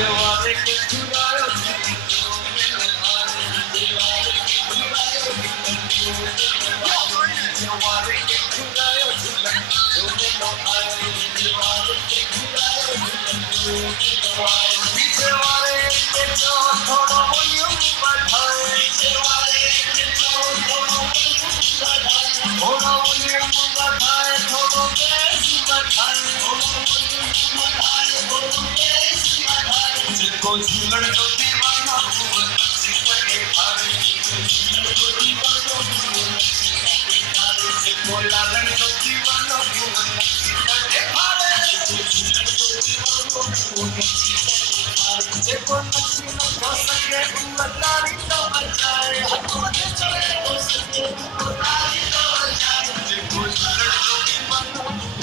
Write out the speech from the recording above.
दीवारे के चुरायो दीवारे के चुरायो दीवारे के चुरायो पीछे वाले के जो थोड़ा वॉल्यूम बढ़ाए थोड़ा वॉल्यूम बढ़ाए थोड़ा बेस बढ़ाए जिनको झूलन जो दीवाना हुआ जिनको लालन जो दीवाना हुआ जिनको नची न हो सके उमदारी तो बचाए जिनको झूलन जो दीवाना हुआ